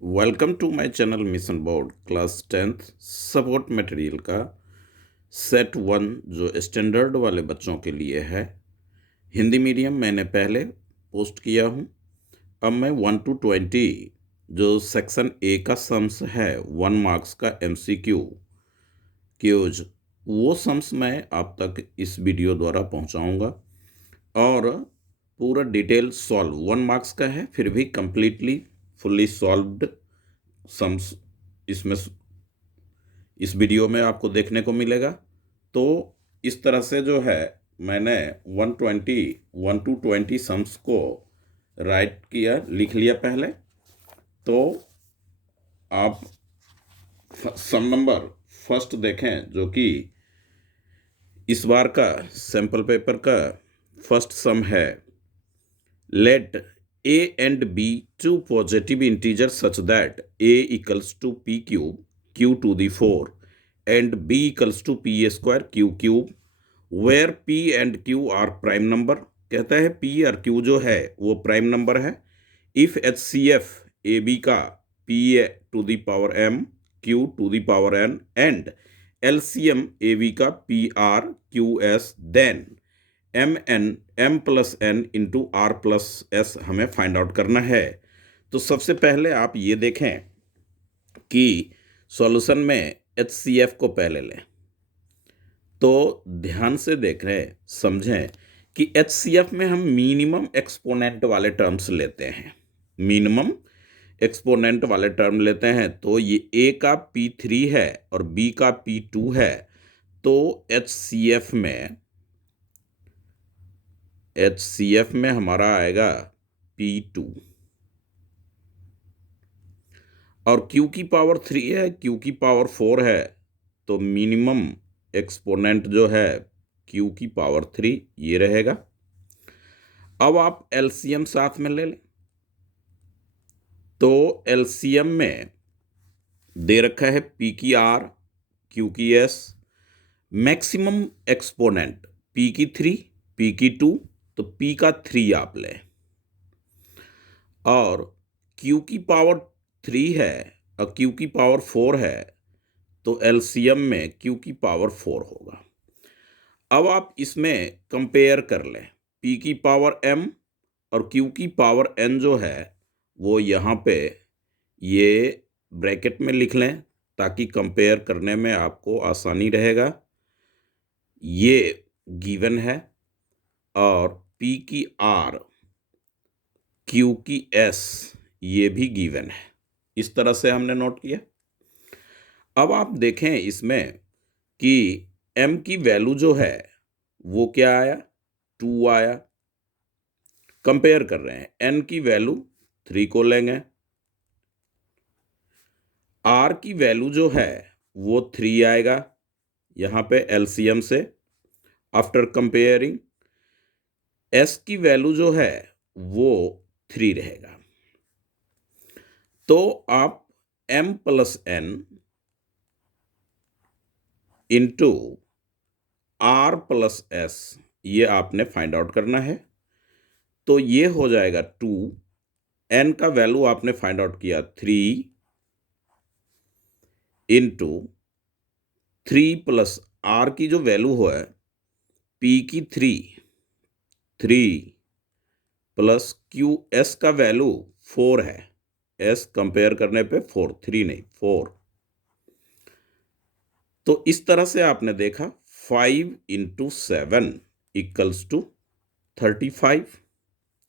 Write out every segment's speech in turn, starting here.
Welcome to my channel Mission Board class 10th support material का set 1 जो standard वाले बच्चों के लिए है। हिंदी मीडियम मैंने पहले पोस्ट किया हूँ। अब मैं 1 to 20 जो सेक्शन ए का सम्स है 1 मार्क्स का एमसीक्यू क्यूज वो सम्स मैं आप तक इस वीडियो द्वारा पहुँचाऊँगा और पूरा डिटेल सॉल्व 1 मार्क्स का है, फिर भी कंप्लीटली फुल्ली सॉल्व्ड सम्स इसमें इस वीडियो में आपको देखने को मिलेगा। तो इस तरह से जो है मैंने 1 to 20 सम्स को राइट किया, लिख लिया पहले। तो आप सम नंबर फर्स्ट देखें जो कि इस बार का सैंपल पेपर का फर्स्ट सम है। Let a and b two positive integers such that a equals to p cube q to the 4 and b equals to p square q cube where p and q are prime number। कहता है p और q जो है वो prime number है। If HCF AB का p to the power m q to the power n and LCM AB का PR QS then m plus n into r plus s हमें फाइंड आउट करना है। तो सबसे पहले आप ये देखें कि सॉल्यूशन में HCF को पहले लें। तो ध्यान से देख रहे हैं, समझें कि HCF में हम मिनिमम एक्सपोनेंट वाले टर्म्स लेते हैं। मिनिमम एक्सपोनेंट वाले टर्म लेते हैं। तो ये A का P3 है और B का P2 है। तो HCF में हमारा आएगा P2 और Q की पावर 3 है, Q की पावर 4 है। तो मिनिमम एक्सपोनेंट जो है Q की पावर 3 ये रहेगा। अब आप LCM साथ में ले लें। तो LCM में दे रखा है P की R, Q की S, मैक्सिमम एक्सपोनेंट P की 3, P की 2, तो P का 3 आप लें और Q की पावर 3 है और Q की पावर 4 है। तो LCM में Q की पावर 4 होगा। अब आप इसमें कंपेयर कर लें P की पावर M और Q की पावर N जो है वो यहाँ पे ये ब्रैकेट में लिख लें ताकि कंपेयर करने में आपको आसानी रहेगा। ये गिवन है और P की R, Q की S ये भी गिवन है। इस तरह से हमने नोट किया। अब आप देखें इसमें कि M की वैल्यू जो है वो क्या आया, 2 आया। कंपेयर कर रहे हैं, N की वैल्यू 3 को लेंगे, R की वैल्यू जो है वो 3 आएगा यहाँ पे LCM से आफ्टर कंपेयरिंग। S की वैल्यू जो है वो 3 रहेगा। तो आप M plus N into R plus S ये आपने फाइंड आउट करना है। तो ये हो जाएगा 2, N का वैल्यू आपने फाइंड आउट किया 3 इंटू 3 प्लस R की जो वैल्यू है P की 3 प्लस QS का वैल्यू 4 है। S कंपेयर करने पे 4, 3 नहीं 4। तो इस तरह से आपने देखा 5 इंटू 7 इक्वल्स टू 35।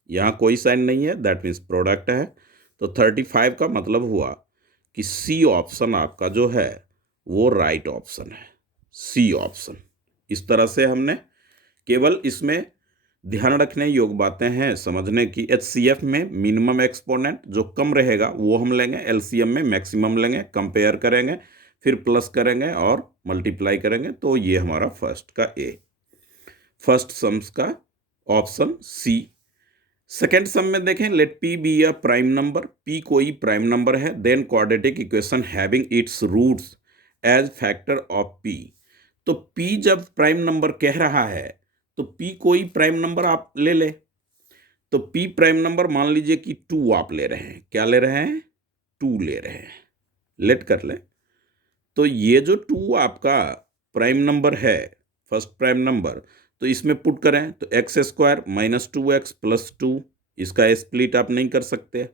यहाँ कोई साइन नहीं है, दैट मीन्स प्रोडक्ट है। तो 35 का मतलब हुआ कि सी ऑप्शन आपका जो है वो राइट ऑप्शन है, सी ऑप्शन। इस तरह से हमने केवल इसमें ध्यान रखने योग्य बातें हैं समझने की। HCF में मिनिमम एक्सपोनेंट जो कम रहेगा वो हम लेंगे, LCM में मैक्सिमम लेंगे, कंपेयर करेंगे, फिर प्लस करेंगे और मल्टीप्लाई करेंगे। तो ये हमारा फर्स्ट का A, फर्स्ट सम्स का ऑप्शन C। सेकेंड सम में देखें, let P be a prime number, P कोई प्राइम नंबर है, then quadratic equation having its roots as factor of P। तो P जब प्राइम नंबर कह रहा है तो P कोई प्राइम नंबर आप ले ले। तो P प्राइम नंबर मान लीजिए कि 2 आप ले रहे हैं। क्या ले रहे हैं? 2 ले रहे हैं, लेट कर लें। तो ये जो 2 आपका प्राइम नंबर है, फर्स्ट प्राइम नंबर, तो इसमें पुट करें तो x square minus 2x plus 2, इसका स्प्लिट आप नहीं कर सकते।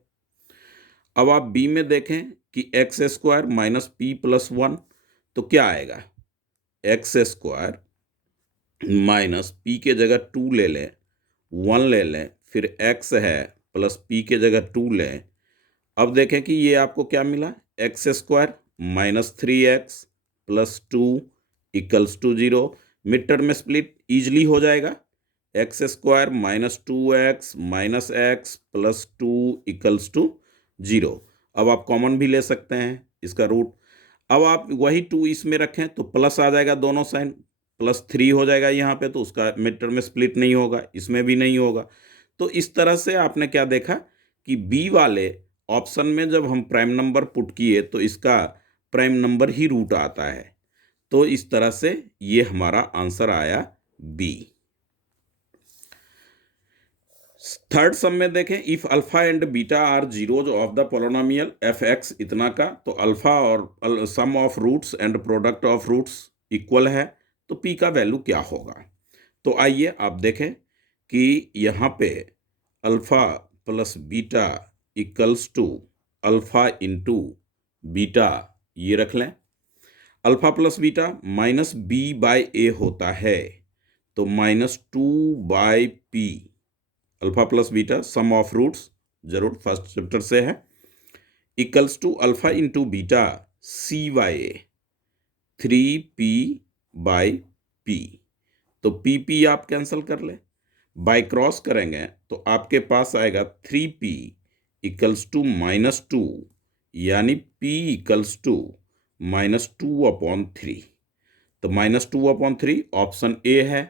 अब आप बी में देखें कि x square minus P plus 1, तो क्या आएगा, एक्स स्क्वायर माइनस पी के जगह 2 ले लें, 1 ले लें, फिर एक्स है प्लस पी के जगह 2 लें। अब देखें कि ये आपको क्या मिला, x square minus 3x plus 2 equals to 0। Mid term में स्प्लिट ईजिली हो जाएगा, x square minus 2x minus x plus 2 equals to 0। अब आप कॉमन भी ले सकते हैं इसका रूट। अब आप वही 2 इसमें रखें तो प्लस आ जाएगा दोनों साइन, प्लस 3 हो जाएगा यहाँ पे, तो उसका मिड टर्म में स्प्लिट नहीं होगा, इसमें भी नहीं होगा। तो इस तरह से आपने क्या देखा कि बी वाले ऑप्शन में जब हम प्राइम नंबर पुट किए तो इसका प्राइम नंबर ही रूट आता है। तो इस तरह से ये हमारा आंसर आया बी। थर्ड सम में देखें, if alpha and beta are zeros of the polynomial f x इतना का, तो अल्फा और sum of roots and product of roots equal है, तो पी का वैल्यू क्या होगा। तो आइए आप देखें कि यहाँ पे alpha plus beta equals to alpha into beta, ये रख लें। Alpha plus beta minus b by a होता है, तो minus 2 by p, alpha plus beta sum of roots जरूर फर्स्ट चैप्टर से है, equals to alpha into beta c by a, 3p by p. तो पी आप कैंसिल कर ले, बाय क्रॉस करेंगे तो आपके पास आएगा 3p इक्वल्स टू माइनस 2, यानी p इक्वल्स टू माइनस 2/3। तो माइनस 2/3 ऑप्शन ए है।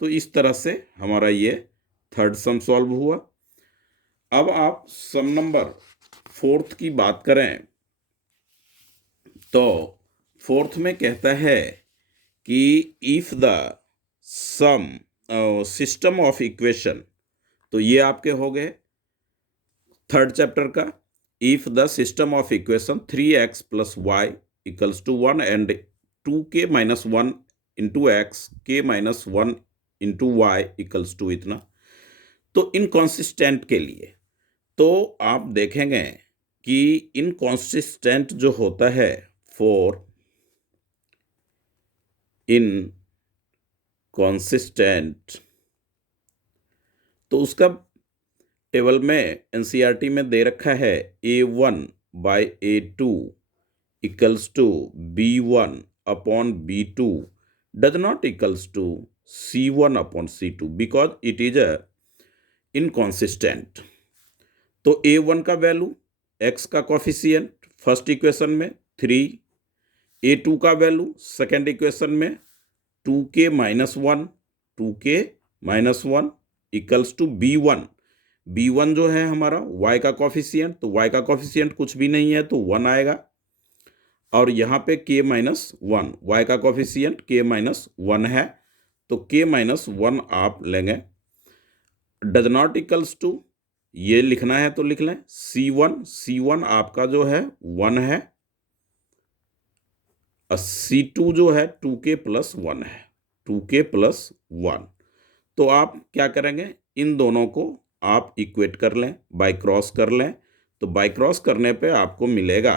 तो इस तरह से हमारा ये थर्ड सम सॉल्व हुआ। अब आप सम नंबर 4 की बात करें तो 4 में कहता है कि if the sum system of equation, तो ये आपके हो गए थर्ड चैप्टर का। If the system of equation 3x plus y equals to 1 and 2k minus 1 into x k minus 1 into y equals to इतना, तो इनकॉन्सिस्टेंट के लिए तो आप देखेंगे कि इनकॉन्सिस्टेंट जो होता है फॉर इनकॉन्सिस्टेंट, तो उसका टेबल में एनसीईआरटी में दे रखा है A1 by A2 equals to B1 upon B2 does not equals to C1 upon C2 because it is a inconsistent. तो A1 का वैल्यू x का कॉफिशिएंट फर्स्ट इक्वेशन में 3, A2 का वैल्यू सेकेंड इक्वेशन में 2k minus 1, 2k minus 1 equals to B1 जो है हमारा y का कॉफिशिएंट, तो y का कॉफिशिएंट कुछ भी नहीं है तो 1 आएगा, और यहाँ पे k माइनस 1, y का कॉफिशिएंट k माइनस 1 है, तो k माइनस 1 आप लेंगे। डज नॉट इक्वल्स टू, ये लिखना है तो लिख लें, C1 आपका जो है 1 है, और C2 जो है 2k प्लस 1 है, 2k प्लस 1। तो आप क्या करेंगे, इन दोनों को आप इक्वेट कर लें, बाय क्रॉस कर लें। तो बाय क्रॉस करने पे आपको मिलेगा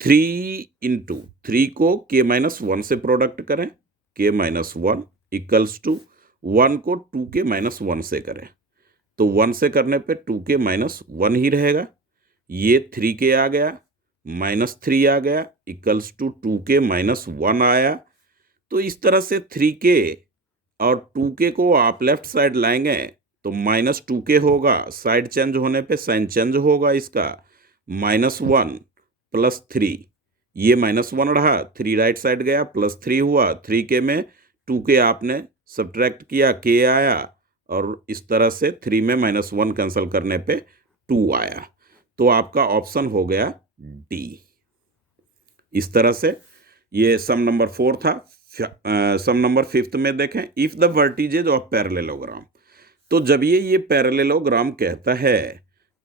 3 इंटू 3 को k माइनस 1 से प्रोडक्ट करें, k माइनस 1 इक्वल्स टू 1 को 2k माइनस 1 से करें, तो 1 से करने पे 2k माइनस 1 ही रहेगा, ये 3k आ गया, माइनस 3 आ गया इक्वल्स टू 2k माइनस 1 आया। तो इस तरह से 3k और 2k को आप लेफ्ट साइड लाएंगे तो माइनस 2k होगा, साइड चेंज होने पे साइन चेंज होगा इसका, माइनस 1 प्लस 3, ये माइनस 1 रहा, 3 राइट साइड गया, प्लस 3 हुआ, 3k में 2k आपने सब्ट्रैक्ट किया, k आया, और इस तरह से 3 में माइनस 1 कैंसिल करने पे 2 आया। तो आपका ऑप्शन हो गया डी। इस तरह से ये सम नंबर 4 था। सम नंबर 5 में देखें, इफ द वर्टिजेज ऑफ पैरेललोग्राम, तो जब ये पैरेललोग्राम कहता है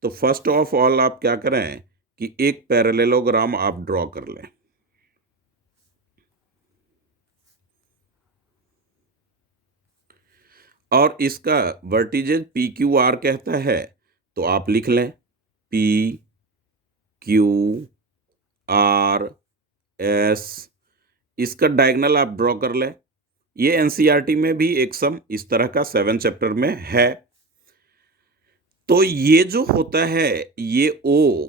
तो फर्स्ट ऑफ ऑल आप क्या करें कि एक पैरेललोग्राम आप ड्रॉ कर लें। और इसका वर्टिजेज पी क्यू आर कहता है, तो आप लिख लें पी क्यू आर एस। इसका डायगोनल आप ड्रॉ कर लें। ये एनसीईआरटी में भी एक सम इस तरह का 7 चैप्टर में है। तो ये जो होता है, ये ओ,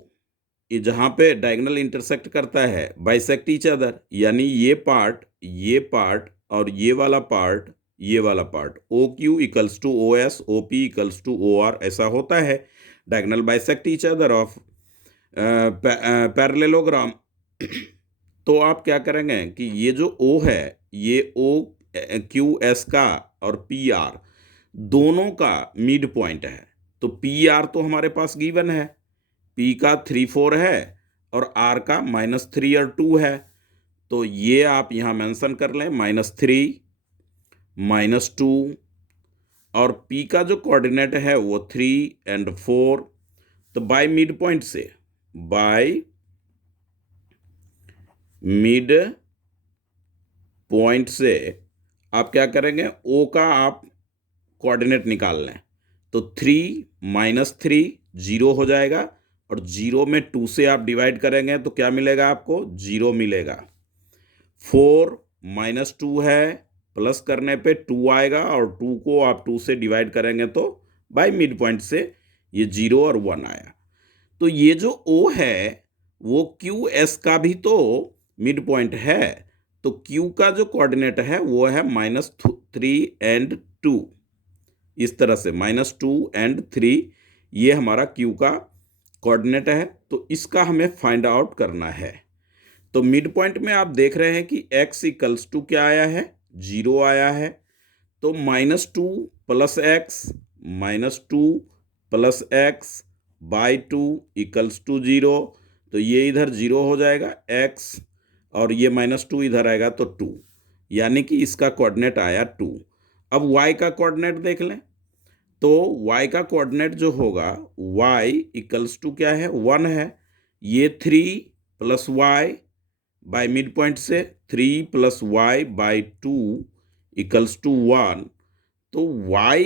ये जहां पे डायगोनल इंटरसेक्ट करता है, बाइसेक्ट ईच अदर, यानी ये पार्ट और ये वाला पार्ट, ये वाला part, O Q equals to O S, O P equals to O R, ऐसा होता है। Diagonal bisect each other of parallelogram. तो आप क्या करेंगे कि ये जो ओ है, ये ओ क्यू एस का और पी आर दोनों का मिड पॉइंट है। तो पी आर तो हमारे पास गिवन है, पी का 3 4 है और आर का -3 और 2 है। तो ये आप यहां मेंशन कर लें, -3 -2, और पी का जो कोऑर्डिनेट है वो 3 और 4। तो बाय मिड पॉइंट से, बाय मिड पॉइंट से आप क्या करेंगे, ओ का आप कोऑर्डिनेट निकाल लें। तो 3 -3 0 हो जाएगा, और 0 में 2 से आप डिवाइड करेंगे तो क्या मिलेगा आपको, 0 मिलेगा। 4 -2 है, प्लस करने पे 2 आएगा, और 2 को आप 2 से डिवाइड करेंगे तो बाय मिड पॉइंट से ये 0 और 1 आया। तो ये जो O है वो क्यू एस का भी तो मिड पॉइंट है। तो Q का जो कोऑर्डिनेट है वो है -3 और 2। इस तरह से -2 और 3 ये हमारा Q का कोऑर्डिनेट है। तो इसका हमें फाइंड आउट करना है। तो मिड पॉइंट में आप देख रहे हैं कि x इक्वल्स टू क्या आया है, 0 आया है। तो -2 + x, -2 + x by 2 equals to 0। तो ये इधर 0 हो जाएगा x, और ये -2 इधर आएगा तो 2, यानी कि इसका कोऑर्डिनेट आया 2। अब y का कोऑर्डिनेट देख लें। तो y का कोऑर्डिनेट जो होगा, y इक्वल्स टू क्या है, 1 है। ये 3 + y बाय मिड पॉइंट से 3 + y बाई 2 इक्वल्स टू 1। तो y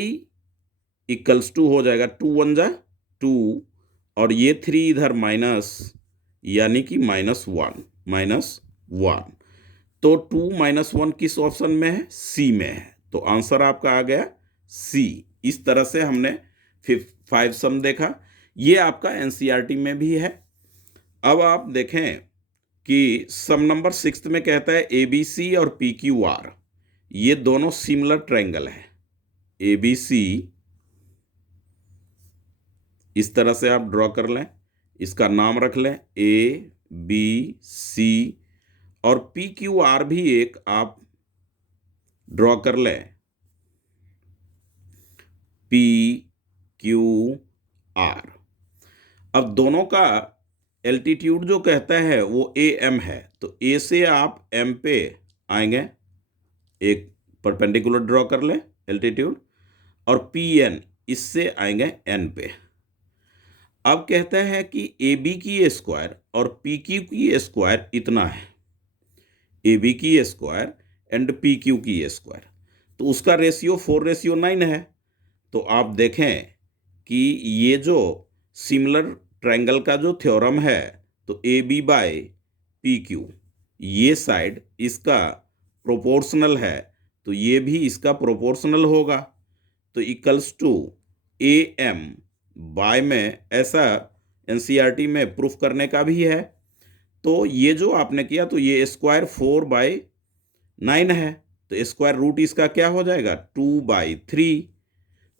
इक्वल्स टू हो जाएगा 2 1 जा 2, और ये 3 इधर माइनस, यानी कि -1। तो 2 -1 किस ऑप्शन में है, सी में है। तो आंसर आपका आ गया सी। इस तरह से हमने 5 सम देखा। ये आपका एनसीईआरटी में भी है। अब आप देखें कि सम नंबर 6 में कहता है एबीसी और पीक्यूआर ये दोनों सिमिलर ट्रायंगल है। एबीसी इस तरह से आप ड्रॉ कर लें, इसका नाम रख लें ए बी सी, और पी क्यू आर भी एक आप ड्रॉ कर लें, पी क्यू आर। अब दोनों का एल्टीट्यूड जो कहता है वो ए एम है। तो ए से आप एम पे आएंगे, एक परपेंडिकुलर ड्रॉ कर लें एल्टीट्यूड, और पी एन इससे आएंगे एन पे। अब कहता है कि ए बी की स्क्वायर और पी क्यू की स्क्वायर इतना है, ए बी की स्क्वायर एंड पी क्यू की स्क्वायर। तो उसका रेशियो 4:9 है। तो आप देखें कि ये जो सिमिलर ट्रायंगल का जो थ्योरम है, तो A B by P Q, ये साइड इसका प्रोपोर्शनल है, तो ये भी इसका प्रोपोर्शनल होगा। तो equals to A M by में, ऐसा एनसीईआरटी में प्रूफ करने का भी है। तो ये जो आपने किया, तो ये स्क्वायर 4/9 है। तो स्क्वायर रूट इसका क्या हो जाएगा, 2/3।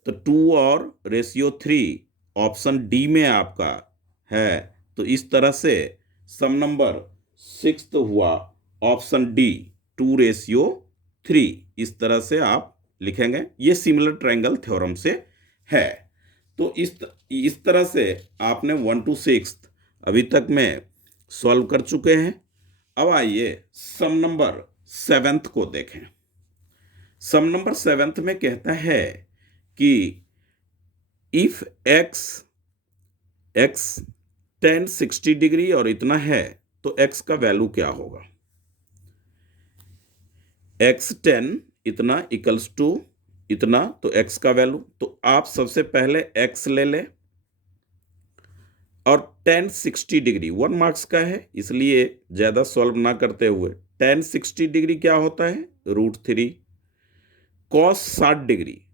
तो 2 और रेशियो 3 ऑप्शन डी में आपका है। तो इस तरह से सम नंबर 6 हुआ ऑप्शन डी, 2:3। इस तरह से आप लिखेंगे, ये सिमिलर ट्रायंगल थ्योरम से है। तो इस तरह से आपने 1 to 6 अभी तक में सॉल्व कर चुके हैं। अब आइए सम नंबर 7 को देखें। सम नंबर 7 में कहता है कि if x x ten 60 degree और इतना है, तो एक्स का वैल्यू क्या होगा? एक्स टेन इतना इक्वल्स टू इतना, तो एक्स का वैल्यू, तो आप सबसे पहले एक्स ले लें और टेन 60 डिग्री 1 मार्क्स का है, इसलिए ज़्यादा सॉल्व ना करते हुए टेन 60 डिग्री क्या होता है? √3। कॉस 60 डिग्री,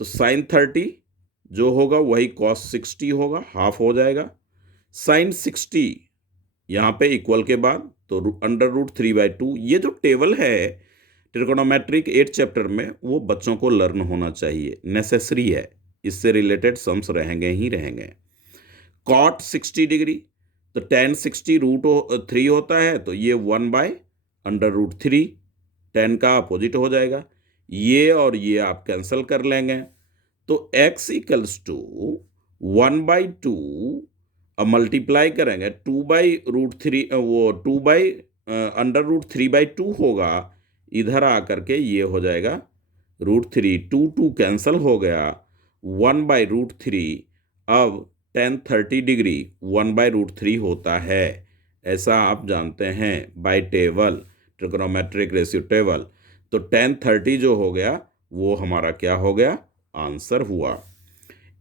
तो साइन 30 जो होगा वही कॉस 60 होगा, हाफ हो जाएगा। साइन 60 यहाँ पे इक्वल के बाद तो √3/2। ये जो टेबल है ट्रिगोनोमेट्रिक 8 चैप्टर में, वो बच्चों को लर्न होना चाहिए, नेसेसरी है, इससे रिलेटेड सम्स रहेंगे ही रहेंगे। कॉट 60 डिग्री, तो टेन 60 √3 होता है, तो ये 1/√3, टेन का अपोजिट हो जाएगा। ये और ये आप कैंसिल कर लेंगे, तो x इक्वल्स टू 1/2, अब मल्टीप्लाई करेंगे 2/√3, वो 2/√3/2 होगा, इधर आकर के ये हो जाएगा √3, 2 कैंसिल हो गया, 1/√3। अब टेन 30 डिग्री 1/√3 होता है, ऐसा आप जानते हैं by table, trigonometric ratio table. तो टेन 30 जो हो गया वो हमारा क्या हो गया? आंसर हुआ।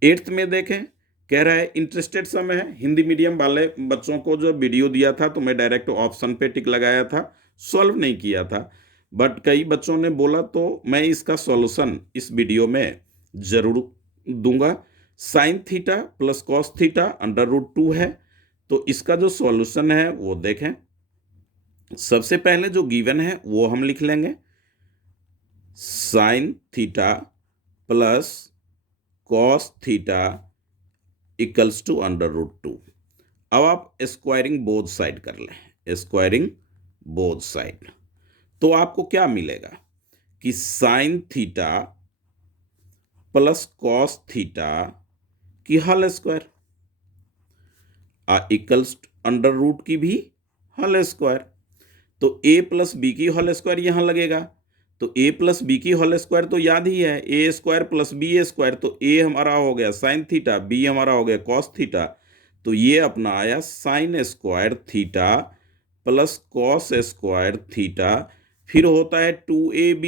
8th में देखें, कह रहा है इंटरेस्टेड सम है। हिंदी मीडियम वाले बच्चों को जो वीडियो दिया था तो मैं डायरेक्ट ऑप्शन पे टिक लगाया था, सॉल्व नहीं किया था, बट कई बच्चों ने बोला तो मैं इसका सॉल्यूशन इस वीडियो में जरूर दूंगा। Sign theta plus cos theta √2 है, तो इसका जो सॉल्यूशन है वो देखें। सबसे पहले जो गिवन है वो हम लिख लेंगे, sine theta plus cos theta equals to √2। अब आप स्क्वायरिंग बोथ साइड कर लें, स्क्वायरिंग बोथ साइड, तो आपको क्या मिलेगा कि sign theta plus cos theta की होल स्क्वायर इक्वल्स √2 की भी होल स्क्वायर। तो a प्लस बी की होल स्क्वायर यहां लगेगा, तो a प्लस बी की होल स्क्वायर तो याद ही है, ए स्क्वायर प्लस बी ए स्क्वायर, तो a हमारा हो गया साइन थीटा, b हमारा हो गया कॉस थीटा, तो ये अपना आया sine square theta plus cos square theta, फिर होता है 2ab,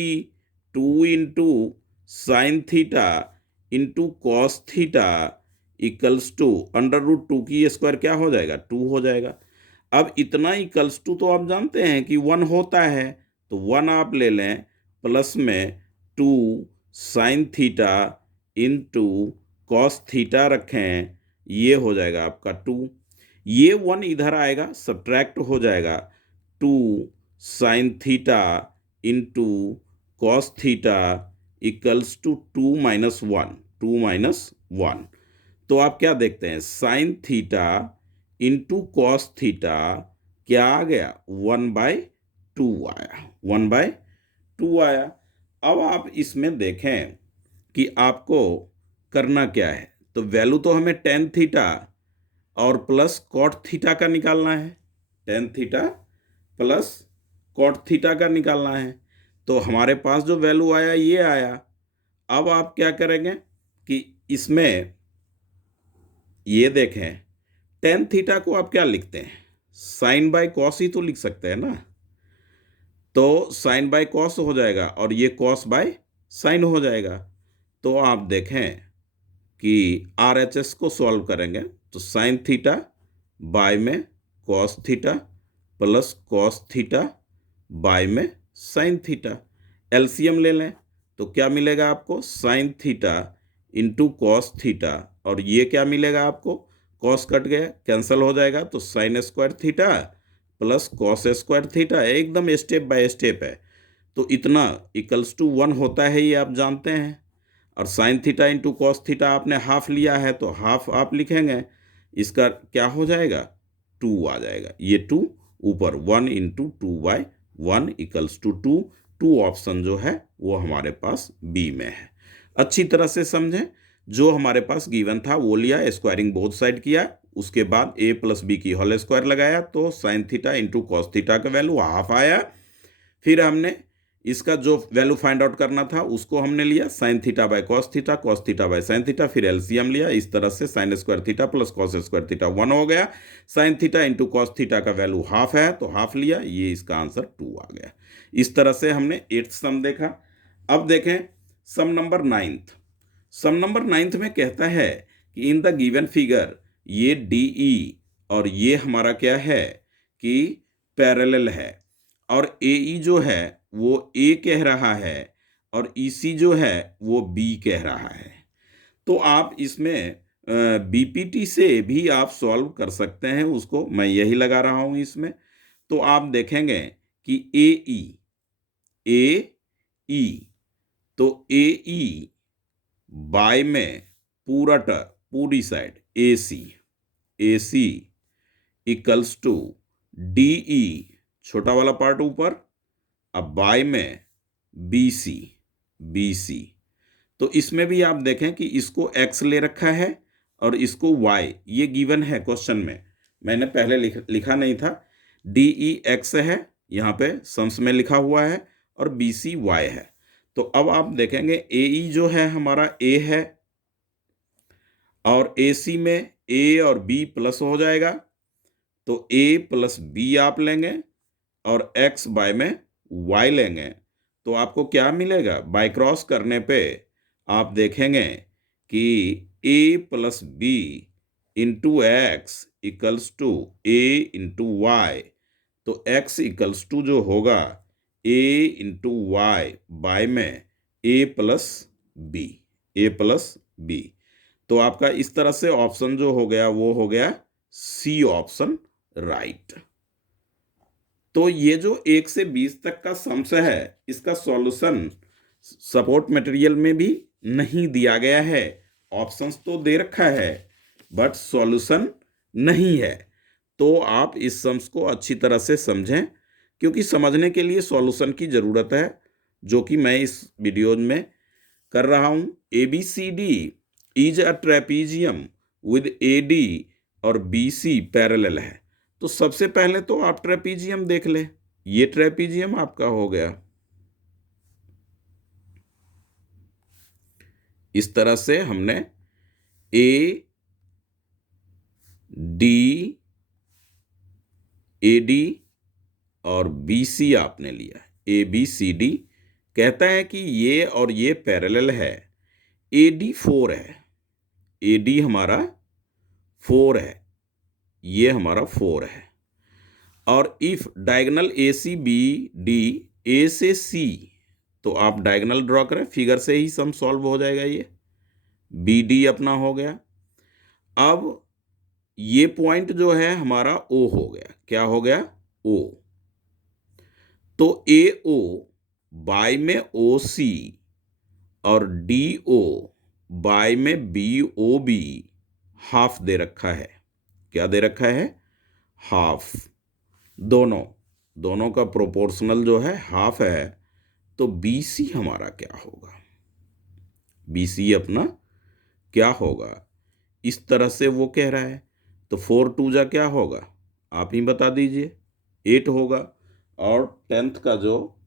2 into sine theta into cos theta equals to √2 की स्क्वायर क्या हो जाएगा? 2 हो जाएगा। अब इतना इक्वल्स टू तो आप जानते हैं कि 1 होता है, तो 1 आप ले लें, प्लस में 2 sine theta into cos theta रखें, ये हो जाएगा आपका 2। ये 1 इधर आएगा, सब्ट्रैक्ट हो जाएगा, 2 sine theta into cos theta equals to 2 - 1, 2 - 1। तो आप क्या देखते हैं, sign theta into cos theta क्या आ गया? 1/2 आया, 1/2 आया। अब आप इसमें देखें कि आपको करना क्या है, तो वैल्यू तो हमें टेन थीटा और प्लस कॉट थीटा का निकालना है, tan theta plus cot theta का निकालना है। तो हमारे पास जो वैल्यू आया ये आया। अब आप क्या करेंगे कि इसमें ये देखें, टेन थीटा को आप क्या लिखते हैं? साइन बाय कॉस ही तो लिख सकते हैं ना, तो साइन बाय कॉस हो जाएगा और ये कॉस बाय साइन हो जाएगा। तो आप देखें कि RHS को सॉल्व करेंगे, तो साइन थीटा बाय में cos theta plus cos theta by में साइन थीटा, एलसीएम ले लें तो क्या मिलेगा आपको? Sign theta into cos theta, और ये क्या मिलेगा आपको? कॉस कट गया, कैंसल हो जाएगा, तो sign square theta plus cos square theta, एकदम स्टेप बाय स्टेप है। तो इतना इक्वल्स टू 1 होता है, ये आप जानते हैं। और sign theta into cos theta आपने हाफ लिया है, तो हाफ आप लिखेंगे, इसका क्या हो जाएगा? 2 आ जाएगा, ये 2 ऊपर 1 इंटू 2/1 इक्वल्स टू 2। 2 ऑप्शन जो है वो हमारे पास बी में है। अच्छी तरह से समझें, जो हमारे पास गिवन था वो लिया, स्क्वायरिंग बोथ साइड किया, उसके बाद a प्लस बी की होल स्क्वायर लगाया, तो sign theta into cos theta का वैल्यू हाफ आया। फिर हमने इसका जो वैल्यू फाइंड आउट करना था उसको हमने लिया sine theta by cos theta by sine theta, फिर एलसीएम लिया। इस तरह से sign square theta plus cos square theta 1 हो गया। Sign theta into cos theta का वैल्यू हाफ है तो हाफ लिया, ये इसका आंसर 2 आ गया। इस तरह से हमने 8th सम देखा। अब देखें सम नंबर 9th। सम नंबर 9th में कहता है कि इन द गिवन फिगर ये डीई और ये हमारा क्या है कि पैरेलल है, और एई जो है वो ए कह रहा है और ईसी जो है वो बी कह रहा है। तो आप इसमें बीपीटी से भी आप सॉल्व कर सकते हैं, उसको मैं यही लगा रहा हूं इसमें। तो आप देखेंगे कि ए ई तो ए ई बाय में पूरी side A C equals to D E, छोटा वाला पार्ट ऊपर, अब बाय में बी सी। तो इसमें भी आप देखें कि इसको x ले रखा है और इसको y, ये गिवन है क्वेश्चन में, मैंने पहले लिखा नहीं था। डी ई एक्स है यहाँ पे सम्स में लिखा हुआ है और बी सी y है। तो अब आप देखेंगे ए ई जो है हमारा a है और ए सी में a और b प्लस हो जाएगा, तो a प्लस b आप लेंगे और x बाय में y लेंगे, तो आपको क्या मिलेगा? बाय क्रॉस करने पे आप देखेंगे कि a plus B into x equals to a into y, तो x इक्वल्स टू जो होगा a इंटू वाई बाय में a प्लस बी। तो आपका इस तरह से ऑप्शन जो हो गया वो हो गया सी ऑप्शन राइट। तो ये जो 1 से 20 तक का सम्स है इसका सॉल्यूशन सपोर्ट मटेरियल में भी नहीं दिया गया है। ऑप्शंस तो दे रखा है बट सॉल्यूशन नहीं है। तो आप इस सम्स को अच्छी तरह से समझें, क्योंकि समझने के लिए सॉल्यूशन की ज़रूरत है, जो कि मैं इस वीडियो में कर रहा हूँ। ABCD is a trapezium with AD और BC पैरेलल है। तो सबसे पहले तो आप ट्रेपीजियम देख ले, ये ट्रेपीजियम आपका हो गया। इस तरह से हमने AD और BC आपने लिया। ABCD कहता है कि ये और ये पैरेलल है। AD 4 है, AD हमारा 4 है, ये हमारा 4 है। और इफ डायगोनल ACBD A से C, तो आप डायगोनल ड्रॉ करें, फिगर से ही सम सॉल्व हो जाएगा। ये BD अपना हो गया। अब ये पॉइंट जो है हमारा O हो गया। क्या हो गया? O। तो AO बाय में OC और DO बाय में BOB हाफ दे रखा है। क्या दे रखा है? हाफ। दोनों का प्रोपोर्शनल जो है हाफ है। तो BC हमारा क्या होगा? BC अपना क्या होगा? इस तरह से वो कह रहा है। तो 4 2 जा क्या होगा? आप ही बता दीजिए। 8 होगा। और 10th का जो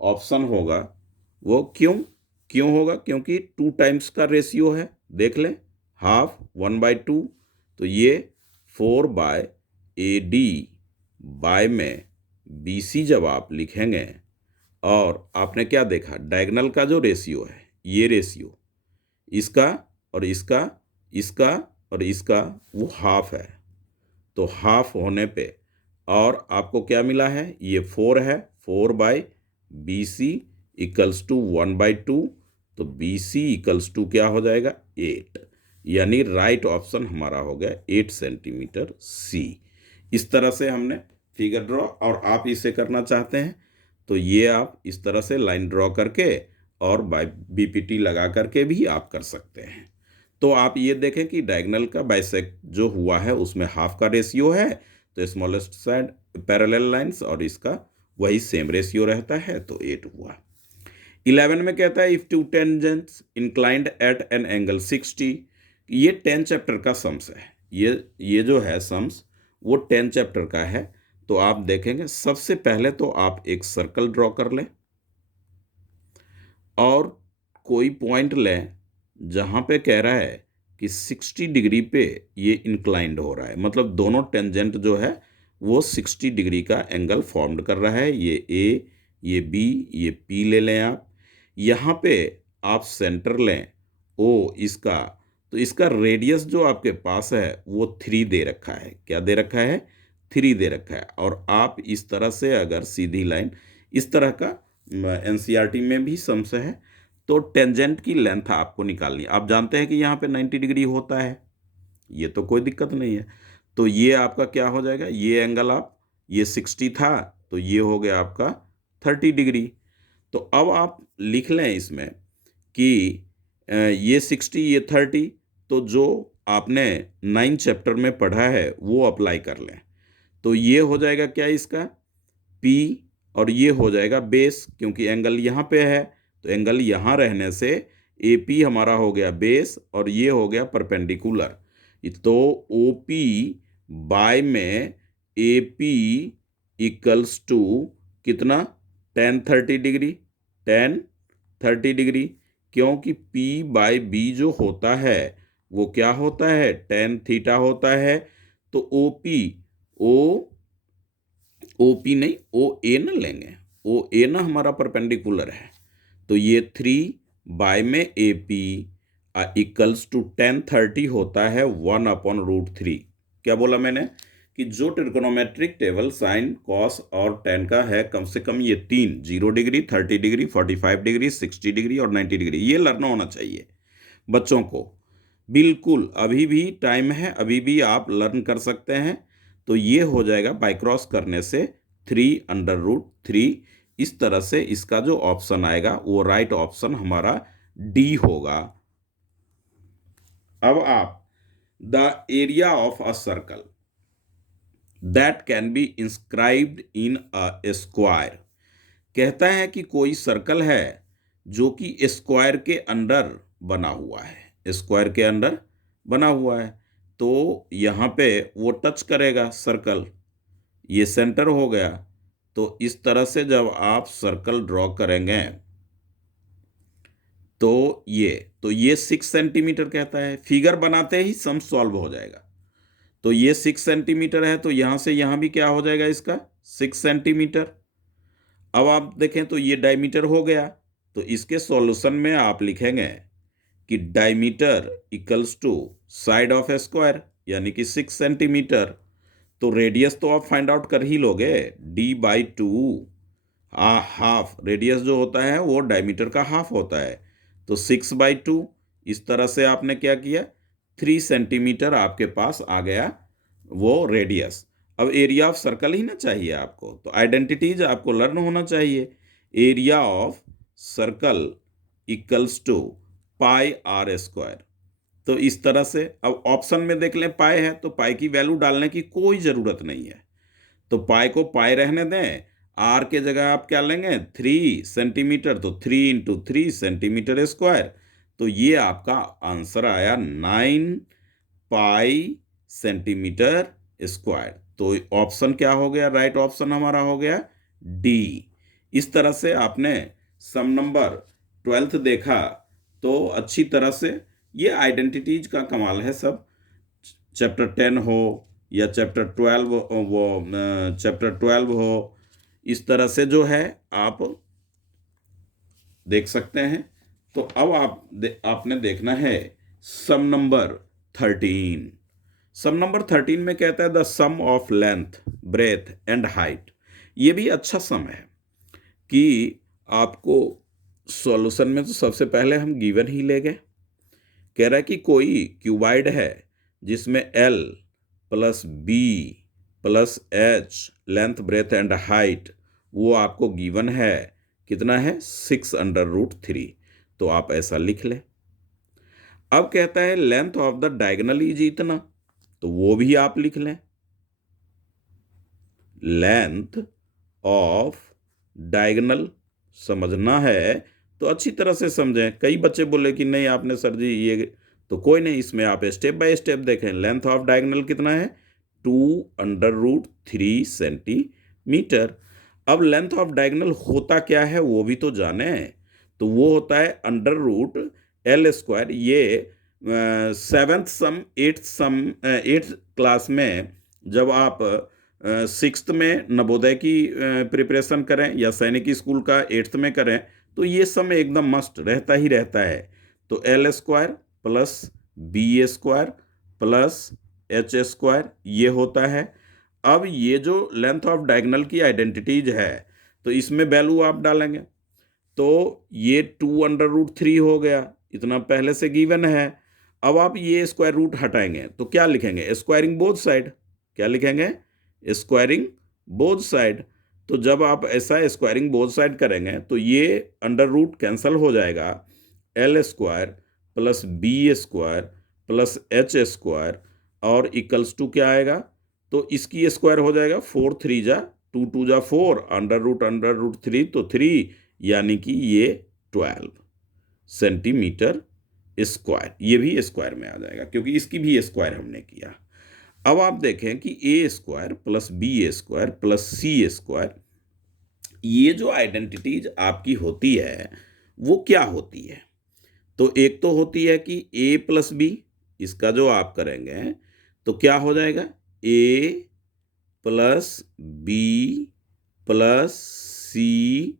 ऑप्शन होगा वो क्यों होगा? क्योंकि 2 टाइम्स का रेशियो है। देख लें, हाफ 1/2, तो ये 4 बाय AD बाय में BC जब आप लिखेंगे, और आपने क्या देखा? डायगोनल का जो रेशियो है, ये रेशियो इसका और इसका और इसका वो हाफ है। तो हाफ होने पे और आपको क्या मिला है? ये 4 है, 4 बाय BC इक्वल्स टू 1/2, तो BC इक्वल्स टू क्या हो जाएगा? 8। यानी राइट ऑप्शन हमारा हो गया 8 सेंटीमीटर C। इस तरह से हमने फिगर ड्रॉ, और आप इसे करना चाहते हैं तो ये आप इस तरह से लाइन ड्रॉ करके और बाय BPT लगा करके भी आप कर सकते हैं। तो आप ये देखें कि डायगोनल का बाइसेक्ट जो हुआ है उसमें हाफ का रेशियो है, तो स्मॉलेस्ट साइड पैरेलल लाइंस, और इसका वही सेम रेशियो रहता है, तो 8 हुआ। 11 में कहता है if 2 tangents inclined at an angle 60। ये 10 चैप्टर का सम्स है। ये जो है सम्स वो 10 चैप्टर का है। तो आप देखेंगे सबसे पहले तो आप एक सर्कल ड्रॉ कर लें। और कोई पॉइंट लें जहाँ पे कह रहा है कि 60 डिग्री पे ये इंक्लाइंड हो रहा है, मतलब दोनों टेंजेंट जो है वो 60 डिग्री का एंगल फॉर्म्ड कर रहा है। ये ए, ये बी, ये पी ले लें आप। यहाँ पे आप सेंटर लें ओ इसका, तो इसका रेडियस जो आपके पास है वो 3 दे रखा है। क्या दे रखा है? 3 दे रखा है। और आप इस तरह से अगर सीधी लाइन, इस तरह का एनसीईआरटी में भी समझ है, तो टेंजेंट की लेंथ आपको निकालनी है। आप जानते हैं कि यहाँ पे 90 डिग्री होता है, ये तो कोई दिक्कत नहीं है। तो ये आपका क्या हो जाएगा, ये एंगल आप, ये 60 था तो ये हो गया आपका 30 डिग्री। तो अब आप लिख लें इसमें कि ये 60, ये 30, तो जो आपने 9 चैप्टर में पढ़ा है वो अप्लाई कर लें। तो ये हो जाएगा क्या इसका P, और ये हो जाएगा बेस, क्योंकि एंगल यहाँ पे है तो एंगल यहाँ रहने से AP हमारा हो गया बेस और ये हो गया परपेंडिकुलर। तो OP बाय में AP इक्वल्स टू कितना, tan 30 डिग्री, tan 30 डिग्री, क्योंकि P बाय B जो होता है वो क्या होता है, tan थीटा होता है। तो OP नहीं, OA ना लेंगे, OA ना हमारा परपेंडिकुलर है। तो ये 3 बाय में AP इक्वल्स टू tan 30 होता है 1/√3। क्या बोला मैंने कि जो ट्रिग्नोमेट्रिक टेबल साइन, कॉस और tan का है, कम से कम ये 3, 0 डिग्री, 30 डिग्री, 45 डिग्री, 60 डिग्री और 90 डिग्री, ये लर्न होना चाहिए बच्चों को। बिल्कुल अभी भी टाइम है, अभी भी आप लर्न कर सकते हैं। तो ये हो जाएगा बाय क्रॉस करने से 3/√3। इस तरह से इसका जो ऑप्शन आएगा वो राइट ऑप्शन हमारा डी होगा। अब आप the area of a circle that can be inscribed in a square, कहता है कि कोई सर्कल है जो कि स्क्वायर के अंडर बना हुआ है, स्क्वायर के अंडर बना हुआ है। तो यहाँ पे वो टच करेगा सर्कल, ये सेंटर हो गया। तो इस तरह से जब आप सर्कल ड्रॉ करेंगे तो ये 6 सेंटीमीटर कहता है, फिगर बनाते ही सम सॉल्व हो जाएगा। तो ये 6 सेंटीमीटर है तो यहाँ से यहाँ भी क्या हो जाएगा इसका 6 सेंटीमीटर। अब आप देखें तो ये डायमीटर हो गया, तो इसके सॉल्यूशन में आप लिखेंगे कि diameter equals to side of a square, यानी कि 6 सेंटीमीटर। तो रेडियस तो आप फाइंड आउट कर ही लोगे, D/2 हाफ, रेडियस जो होता है वो डायमीटर का हाफ होता है। तो 6/2, इस तरह से आपने क्या किया, 3 सेंटीमीटर आपके पास आ गया वो रेडियस। अब एरिया ऑफ सर्कल ही ना चाहिए आपको, तो आइडेंटिटीज आपको लर्न होना चाहिए। Area of circle equals to πr²। तो इस तरह से अब ऑप्शन में देख लें पाई है, तो पाई की वैल्यू डालने की कोई ज़रूरत नहीं है, तो पाई को पाई रहने दें। आर के जगह आप क्या लेंगे 3 सेंटीमीटर, तो 3 × 3 सेंटीमीटर स्क्वायर। तो ये आपका आंसर आया 9 पाई सेंटीमीटर स्क्वायर। तो ऑप्शन क्या हो गया, राइट ऑप्शन हमारा हो गया डी। इस तरह से आपने सम नंबर 12th देखा, तो अच्छी तरह से ये आइडेंटिटीज का कमाल है सब। चैप्टर 10 हो या चैप्टर 12 चैप्टर 12 हो, इस तरह से जो है आप देख सकते हैं। तो अब आपने देखना है सम नंबर 13। सम नंबर 13 में कहता है the sum of length, breadth and height. ये भी अच्छा सम है कि आपको सॉल्यूशन में तो सबसे पहले हम गिवन ही ले गए। कह रहा है कि कोई क्यूबाइड है जिसमें L + B + H length, breadth and height वो आपको गिवन है, कितना है 6/√3। तो आप ऐसा लिख लें। अब कहता है length of the diagonal is इतना, तो वो भी आप लिख लें। लेंथ ऑफ डायगोनल समझना है तो अच्छी तरह से समझें। कई बच्चे बोले कि नहीं आपने सर जी ये, तो कोई नहीं, इसमें आप स्टेप बाय स्टेप देखें। लेंथ ऑफ डायगोनल कितना है 2/√3 सेंटीमीटर। अब लेंथ ऑफ डायगोनल होता क्या है वो भी तो जाने। तो वो होता है अंडर रूट एल स्क्वायर। ये सेवन्थ सम, एट्थ क्लास में जब आप सिक्स्थ में नवोदय की प्रिपरेशन करें या सैनिक स्कूल का एट्थ में करें तो ये सम एकदम मस्ट रहता ही रहता है। तो L square plus B square plus H square ये होता है। अब ये जो लेंथ ऑफ डायगोनल की आइडेंटिटीज है तो इसमें वैल्यू आप डालेंगे तो ये 2√3 हो गया, इतना पहले से गिवन है। अब आप ये स्क्वायर रूट हटाएंगे तो क्या लिखेंगे? Squaring both side. क्या लिखेंगे? Squaring both side. तो जब आप ऐसा स्क्वायरिंग बोथ साइड करेंगे तो ये अंडर रूट कैंसिल हो जाएगा। L square plus B square plus H square और इक्वल्स टू क्या आएगा? तो इसकी स्क्वायर हो जाएगा 4 3 जा 2 2 जा 4 अंडर रूट 3 तो 3 यानी कि ये 12 सेंटीमीटर स्क्वायर। ये भी स्क्वायर में आ जाएगा क्योंकि इसकी भी स्क्वायर हमने किया। अब आप देखें कि a square plus B square plus c square ये जो आइडेंटिटीज आपकी होती है वो क्या होती है? तो एक तो होती है कि ए प्लस बी, इसका जो आप करेंगे तो क्या हो जाएगा? A plus B plus C,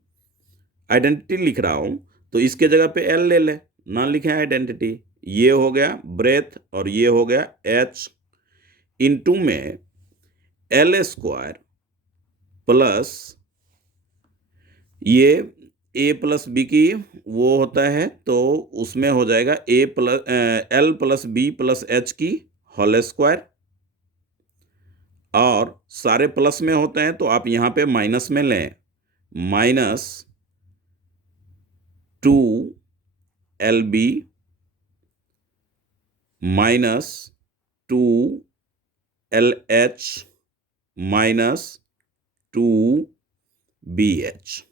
identity लिख रहा हूं तो इसके जगह पे एल ले लें, ना लिखें आइडेंटिटी। ये हो गया ब्रेथ और ये हो गया एच इनटू में एल स्क्वायर प्लस ये ए प्लस बी की वो होता है तो उसमें हो जाएगा a plus l plus B plus H की होल स्क्वायर। और सारे प्लस में होते हैं तो आप यहां पे माइनस में लें, minus 2LB minus 2LH minus 2BH।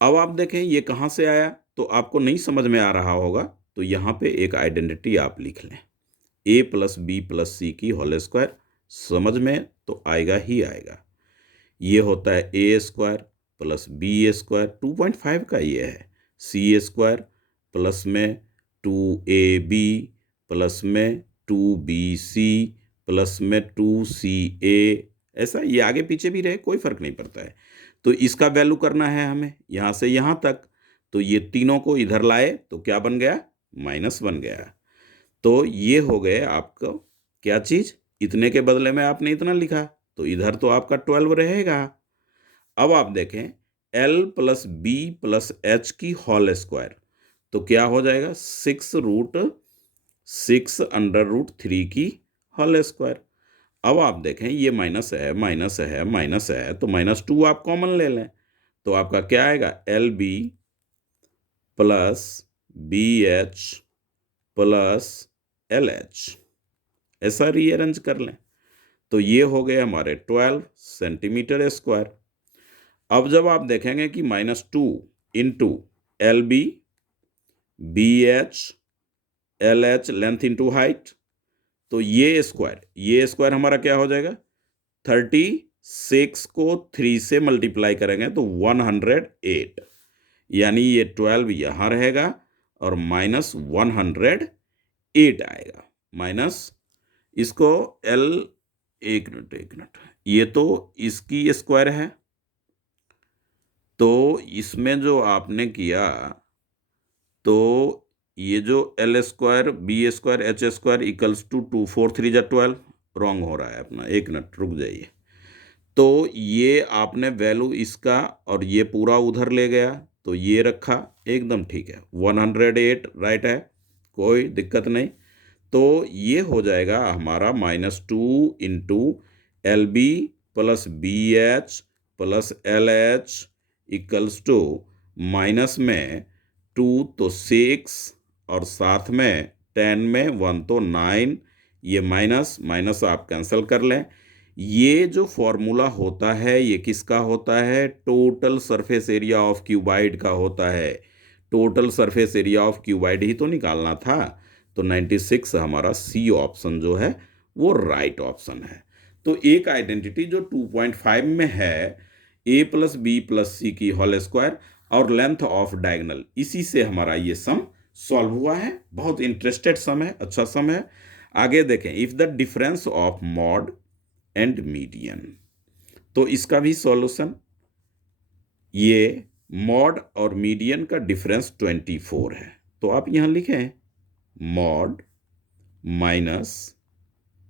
अब आप देखें ये कहाँ से आया तो आपको नहीं समझ में आ रहा होगा तो यहाँ पे एक आइडेंटिटी आप लिख लें, ए प्लस बी प्लस सी की होल स्क्वायर। समझ में तो आएगा ही आएगा। ये होता है ए स्क्वायर प्लस बी स्क्वायर 2.5 का ये है, सी स्क्वायर प्लस में 2AB प्लस में 2BC प्लस में 2CA। ऐसा ये आगे पीछे भी रहे कोई फर्क नहीं पड़ता है। तो इसका वैल्यू करना है हमें यहाँ से यहाँ तक। तो ये तीनों को इधर लाए तो क्या बन गया? माइनस बन गया। तो ये हो गए आपको क्या चीज़? इतने के बदले में आपने इतना लिखा तो इधर तो आपका 12 रहेगा। अब आप देखें L plus B plus H की होल स्क्वायर तो क्या हो जाएगा? 6√6 अंडर रूट 3 की होल स्क्वायर। अब आप देखें ये माइनस है माइनस है माइनस है तो -2 आप कॉमन ले लें तो आपका क्या आएगा? LB plus BH plus LH। ऐसा रीअरेंज कर लें तो ये हो गए हमारे 12 सेंटीमीटर स्क्वायर। अब जब आप देखेंगे कि -2 into LB BH LH length into height तो ये स्क्वायर हमारा क्या हो जाएगा? 36 को 3 से मल्टीप्लाई करेंगे तो 108 यानी ये 12 यहाँ रहेगा और -108 आएगा। माइनस इसको L, एक मिनट ये तो इसकी स्क्वायर है तो इसमें जो आपने किया तो ये जो L square B square H square equals to 2 4 3 जा 12 रॉन्ग हो रहा है अपना। एक मिनट रुक जाइए। तो ये आपने वैल्यू इसका और ये पूरा उधर ले गया तो ये रखा एकदम ठीक है, 108 राइट है, कोई दिक्कत नहीं। तो ये हो जाएगा हमारा -2 into LB plus BH plus LH equals to minus में 2 तो 6 और साथ में 10 में 1 तो 9, ये माइनस माइनस आप कैंसिल कर लें। ये जो फॉर्मूला होता है ये किसका होता है? Total surface area of cuboid का होता है। Total surface area of cuboid ही तो निकालना था। तो 96 हमारा सी ऑप्शन जो है वो राइट ऑप्शन है। तो एक आइडेंटिटी जो 2.5 में है, ए प्लस बी प्लस सी की होल स्क्वायर। और लेंथ ऑफ डायगोनल, इसी से हमारा ये सम सॉल्व हुआ है। बहुत इंटरेस्टेड सम है, अच्छा सम है। आगे देखें, if the difference of mod and median, तो इसका भी सॉल्यूशन, ये मॉड और मीडियन का डिफरेंस 24 है, तो आप यहां लिखें mode minus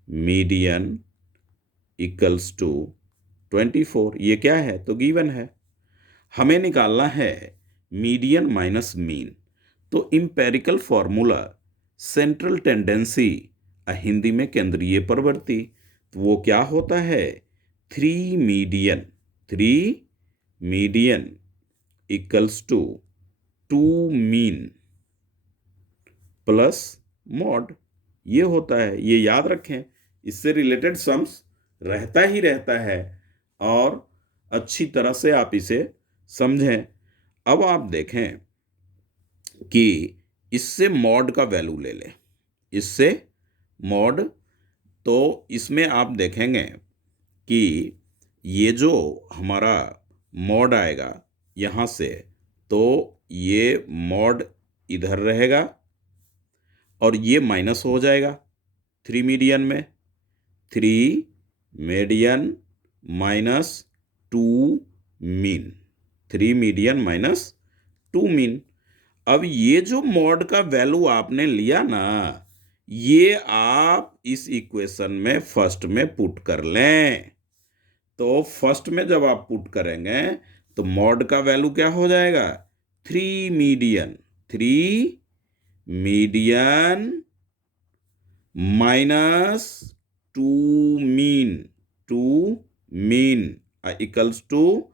median equals to 24। ये क्या है, तो गिवन है। हमें निकालना है मीडियन माइनस मीन, तो empirical formula central tendency, Hindi में केंद्रीय प्रवृत्ति, तो वो क्या होता है, 3 median equals to 2 mean plus mode, ये होता है। ये याद रखें, इससे रिलेटेड सम्स रहता ही रहता है और अच्छी तरह से आप इसे समझें। अब आप देखें कि इससे मॉड का वैल्यू ले लें, इससे मॉड, तो इसमें आप देखेंगे कि ये जो हमारा मॉड आएगा यहाँ से, तो ये मॉड इधर रहेगा और ये माइनस हो जाएगा 3 मीडियन में, 3 median minus 2 mean, 3 median minus 2 mean. अब ये जो मॉड का वैल्यू आपने लिया ना, ये आप इस इक्वेशन में फर्स्ट में पुट कर लें। तो फर्स्ट में जब आप पुट करेंगे तो मॉड का वैल्यू क्या हो जाएगा, 3 median, 3 median minus 2 mean, 2 mean equals to,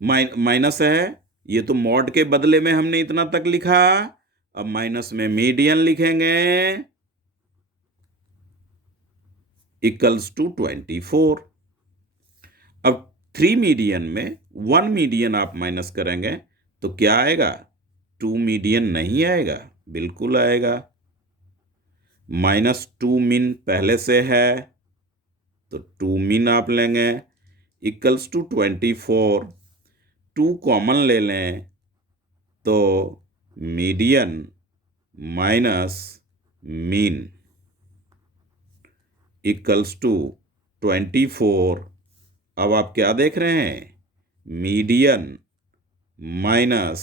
minus है, ये तो मॉड के बदले में हमने इतना तक लिखा, अब माइनस में मीडियन लिखेंगे इक्वल्स टू 24। अब 3 मीडियन में 1 मीडियन आप माइनस करेंगे तो क्या आएगा, 2 मीडियन नहीं आएगा, बिल्कुल आएगा। माइनस 2 मीन पहले से है तो 2 मीन आप लेंगे इक्वल्स टू 24, 2 कॉमन ले लें तो median minus mean equals to 24। अब आप क्या देख रहे हैं, median minus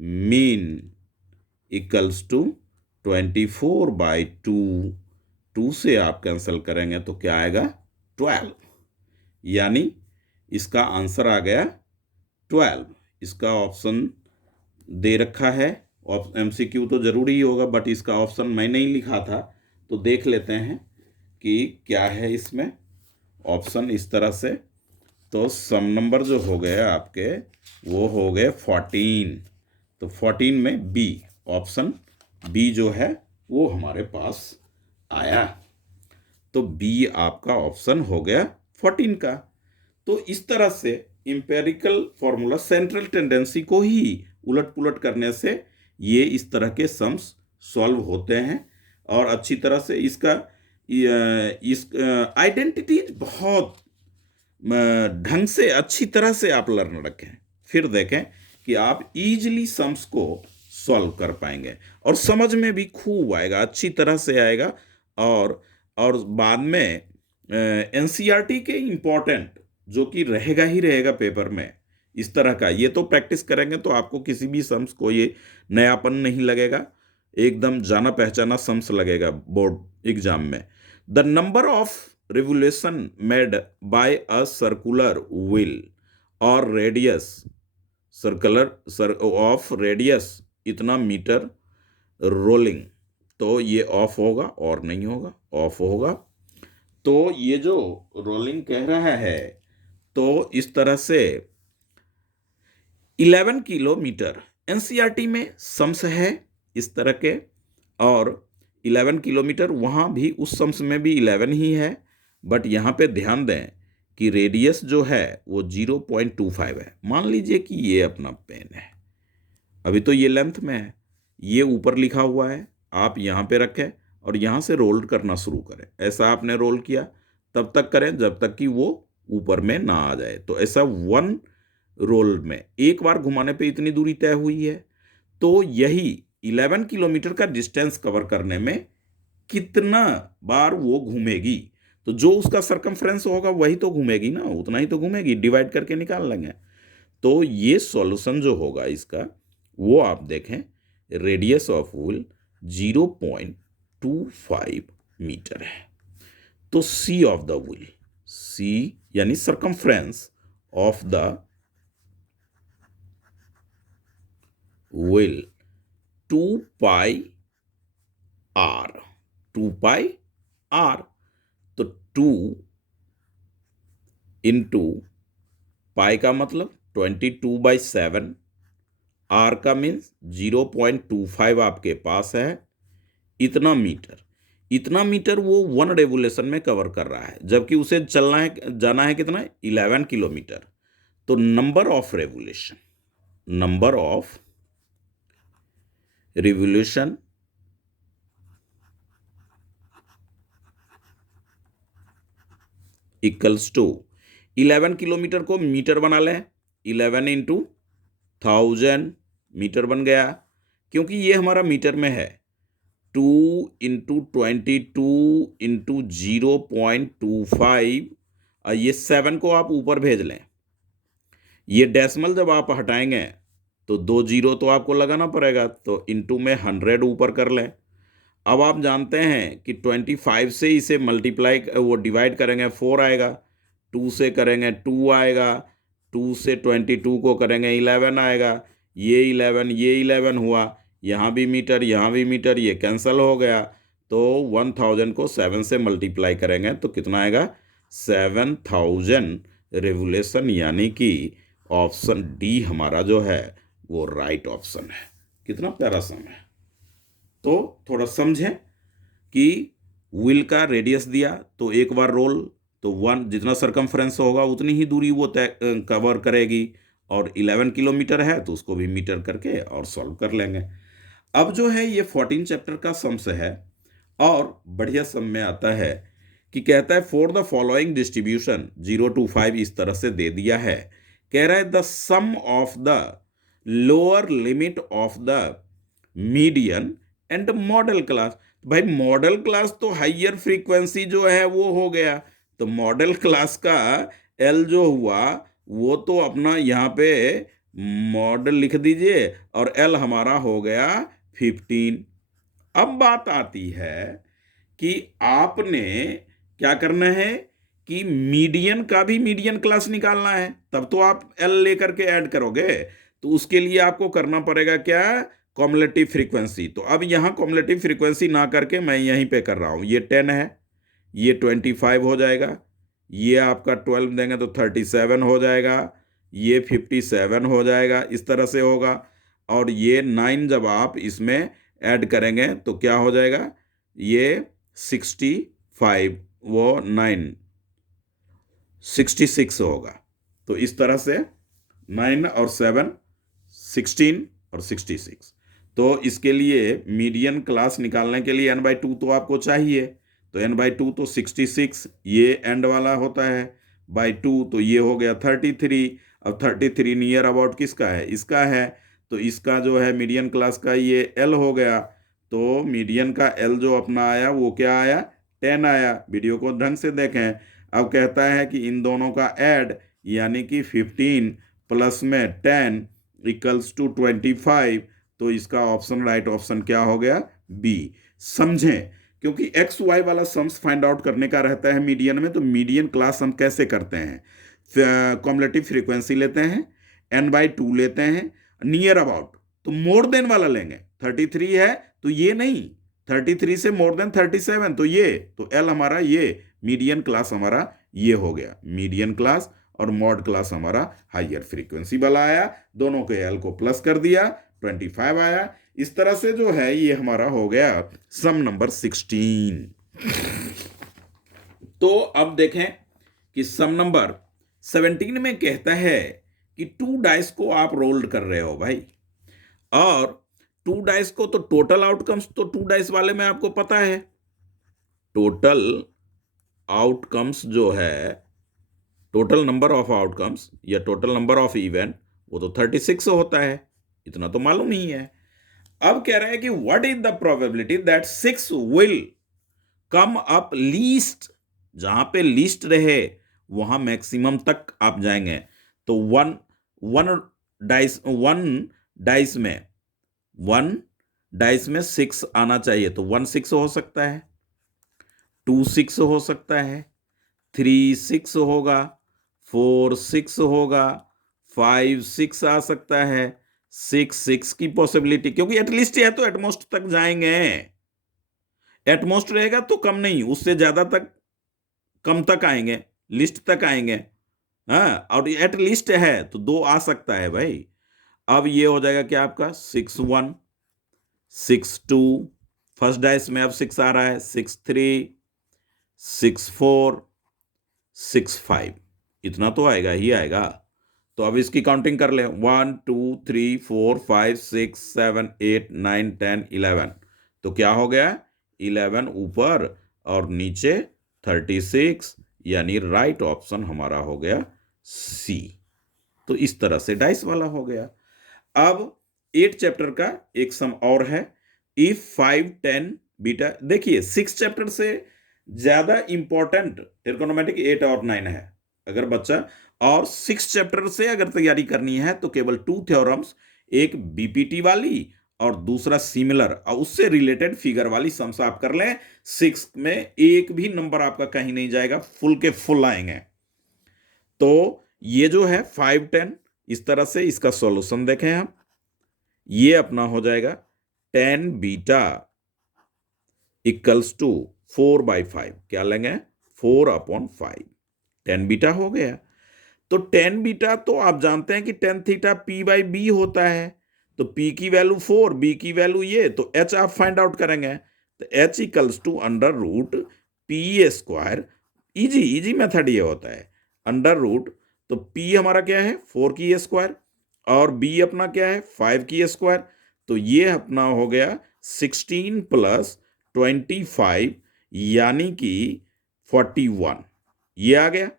mean equals to 24/2, 2 से आप कैंसिल करेंगे तो क्या आएगा, 12, यानी इसका आंसर आ गया 12। इसका ऑप्शन दे रखा है, MCQ तो जरूरी ही होगा, बट इसका ऑप्शन मैं नहीं लिखा था, तो देख लेते हैं कि क्या है इसमें ऑप्शन। इस तरह से तो सम नंबर जो हो गए आपके वो हो गए 14, तो 14 में बी, ऑप्शन बी जो है वो हमारे पास आया, तो बी आपका ऑप्शन हो गया 14 का। तो इस तरह से इंपेरिकल फॉर्मूला सेंट्रल टेंडेंसी को ही उलट पुलट करने से ये इस तरह के सम्स सॉल्व होते हैं, और अच्छी तरह से इसका इस आइडेंटिटी बहुत ढंग से अच्छी तरह से आप लर्न रखें, फिर देखें कि आप इजीली सम्स को सॉल्व कर पाएंगे और समझ में भी खूब आएगा, अच्छी तरह से आएगा। और बाद में NCERT के इम्पोर्टेंट जो कि रहेगा ही रहेगा पेपर में, इस तरह का ये तो प्रैक्टिस करेंगे तो आपको किसी भी सम्स को ये नयापन नहीं लगेगा, एकदम जाना पहचाना सम्स लगेगा बोर्ड एग्जाम में। The number of revolution made by a circular wheel और रेडियस सर्कुलर ऑफ रेडियस इतना मीटर रोलिंग, तो ये ऑफ होगा और नहीं होगा, ऑफ होगा। तो ये जो रोलिंग कह रहा है, तो इस तरह से 11 किलोमीटर NCERT में सम्स है इस तरह के, और 11 किलोमीटर वहाँ भी उस सम्स में भी 11 ही है, बट यहाँ पे ध्यान दें कि रेडियस जो है वो 0.25 है। मान लीजिए कि ये अपना पेन है, अभी तो ये लेंथ में है, ये ऊपर लिखा हुआ है, आप यहाँ पे रखें और यहाँ से रोल करना शुरू करें। ऐसा आपने रोल किया तब तक करें जब तक कि वो ऊपर में ना आ जाए, तो ऐसा 1 रोल में एक बार घुमाने पे इतनी दूरी तय हुई है, तो यही 11 किलोमीटर का डिस्टेंस कवर करने में कितना बार वो घूमेगी। तो जो उसका सरकमफ्रेंस होगा वही तो घूमेगी ना, उतना ही तो घूमेगी, डिवाइड करके निकाल लेंगे। तो ये सॉल्यूशन जो होगा इसका, वो आप देखें, रेडियस ऑफ व्हील 0.25 मीटर है। तो C of the wheel, C यानी circumference of the wheel 2 pi r, 2 pi r. तो 2 इंटू पाई का मतलब 22/7, आर का मीन्स 0.25 आपके पास है, इतना मीटर। इतना मीटर वो 1 रेवोल्यूशन में कवर कर रहा है, जबकि उसे चलना है, जाना है कितना, 11 किलोमीटर। तो number of revolution, number of revolution equals to 11 kilometre को मीटर बना लें, 11 इंटू 1000 मीटर बन गया, क्योंकि ये हमारा मीटर में है। 2 इंटू 22 इंटू 0.25, और ये 7 को आप ऊपर भेज लें। ये डेसिमल जब आप हटाएंगे तो 2 जीरो तो आपको लगाना पड़ेगा, तो इंटू में 100 ऊपर कर लें। अब आप जानते हैं कि 25 से इसे मल्टीप्लाई वो डिवाइड करेंगे 4 आएगा, 2 से करेंगे 2 आएगा, 2 से 22 को करेंगे 11 आएगा, ये 11 ये 11 हुआ, यहाँ भी मीटर यहाँ भी मीटर, ये कैंसिल हो गया। तो 1000 को 7 से मल्टीप्लाई करेंगे तो कितना आएगा, 7000 रेवोल्यूशन, यानी कि ऑप्शन डी हमारा जो है वो राइट ऑप्शन है। कितना प्यारा सम है। तो थोड़ा समझें कि व्हील का रेडियस दिया तो एक बार रोल, तो 1 जितना सरकमफ्रेंस होगा उतनी ही दूरी वो तय कवर करेगी, और 11 किलोमीटर है तो उसको भी मीटर करके और सॉल्व कर लेंगे। अब जो है ये 14 चैप्टर का सम्स है, और बढ़िया सम में आता है कि कहता है for the following distribution 0 to 5, इस तरह से दे दिया है। कह रहा है the sum of the lower limit of the median and modal class. भाई मॉडल क्लास तो हाइयर फ्रीक्वेंसी जो है वो हो गया, तो मॉडल क्लास का एल जो हुआ वो तो अपना यहाँ पे मॉडल लिख दीजिए, और एल हमारा हो गया 15। अब बात आती है कि आपने क्या करना है कि मीडियन का भी मीडियन क्लास निकालना है, तब तो आप एल लेकर के ऐड करोगे। तो उसके लिए आपको करना पड़ेगा क्या, कॉम्युलेटिव फ्रीक्वेंसी। तो अब यहाँ कॉम्युलेटिव फ्रीक्वेंसी ना करके मैं यहीं पे कर रहा हूँ, ये 10 है, ये 25 हो जाएगा, ये आपका 12 देंगे तो 37 हो जाएगा, ये 57 हो जाएगा, इस तरह से होगा। और ये 9 जब आप इसमें ऐड करेंगे तो क्या हो जाएगा, ये 65, वो 9 66 होगा। तो इस तरह से 9 और 7 16 और 66। तो इसके लिए मीडियन क्लास निकालने के लिए n/2 तो आपको चाहिए, तो n/2 तो 66, ये एंड वाला होता है, बाई 2 तो ये हो गया 33। अब 33 नियर अबाउट किसका है, इसका है, तो इसका जो है मीडियन क्लास का ये L हो गया। तो मीडियन का L जो अपना आया वो क्या आया, 10 आया। वीडियो को ढंग से देखें। अब कहता है कि इन दोनों का ऐड, यानी कि 15 प्लस में 10 इक्वल्स टू 25। तो इसका ऑप्शन राइट ऑप्शन क्या हो गया, बी। समझें, क्योंकि एक्स वाई वाला सम्स फाइंड आउट करने का रहता है मीडियन में। तो मीडियन क्लास हम कैसे करते हैं, कॉम्युलेटिव फ्रीक्वेंसी लेते हैं, n/2 लेते हैं, नियर अबाउट तो मोर देन वाला लेंगे। 33 है तो ये नहीं, 33 से मोर देन 37 तो ये, तो एल हमारा ये मीडियन क्लास हमारा ये हो गया मीडियन क्लास, और मॉड क्लास हमारा हाइयर फ्रीक्वेंसी वाला आया। दोनों के एल को प्लस कर दिया, 25 आया। इस तरह से जो है ये हमारा हो गया सम नंबर 16। तो अब देखें कि सम नंबर 17 में कहता है कि 2 डाइस को आप रोल्ड कर रहे हो भाई, और 2 डाइस को तो टोटल आउटकम्स तो 2 डाइस वाले में आपको पता है, टोटल आउटकम्स जो है, टोटल नंबर ऑफ आउटकम्स या टोटल नंबर ऑफ इवेंट वो तो 36 होता है, इतना तो मालूम ही है। अब कह रहे हैं कि what is the probability that 6 will come up least, जहां पे लीस्ट रहे वहां मैक्सिमम तक आप जाएंगे। तो वन वन डाइस में वन डाइस में 6 आना चाहिए, तो 1 6 हो सकता है, 2 6 हो सकता है, 3 6 होगा, 4 6 होगा, 5 6 आ सकता है, 6 6 की पॉसिबिलिटी, क्योंकि एटलीस्ट है तो एटमोस्ट तक जाएंगे। एटमोस्ट रहेगा तो कम नहीं, उससे ज्यादा तक, कम तक आएंगे, लिस्ट तक आएंगे। हाँ, और एट लिस्ट है तो 2 आ सकता है भाई। अब ये हो जाएगा क्या आपका 6 1 6 2, फर्स्ट डाइस में अब 6 आ रहा है, 6 3 6 4 6 5, इतना तो आएगा ही आएगा। तो अब इसकी काउंटिंग कर लें, 1 2 3 4 5 6 7 8 9 10 11, तो क्या हो गया 11 ऊपर और नीचे 36, यानी राइट ऑप्शन हमारा हो गया सी। तो इस तरह से डाइस वाला हो गया। अब 8 चैप्टर का एक सम और है, इफ 5 10 बीटा। देखिए 6 चैप्टर से ज्यादा इंपॉर्टेंट ट्रिग्नोमेट्रिक 8 और 9 है। अगर बच्चा और 6 चैप्टर से अगर तैयारी करनी है तो केवल 2 थ्योरम्स, एक बीपीटी वाली और दूसरा सिमिलर और उससे रिलेटेड फिगर वाली सम्स आप कर लें। 6 में एक भी नंबर आपका कहीं नहीं जाएगा, फुल के फुल आएंगे। तो ये जो है 5 10, इस तरह से इसका सॉल्यूशन देखें हम, ये अपना हो जाएगा 10 बीटा इक्वल्स टू 4/5, क्या लेंगे 4/5, 10 बीटा हो गया। तो 10 बीटा तो आप जानते हैं कि 10 थीटा p/b होता है, तो p की वैल्यू 4, b की वैल्यू ये, तो h आप फाइंड आउट करेंगे, तो h equals to under root p², easy method ये होता है, अंडर रूट, तो p हमारा क्या है 4 की स्क्वायर और b अपना क्या है 5 की स्क्वायर, तो ये अपना हो गया 16 + 25 यानी कि 41, ये आ गया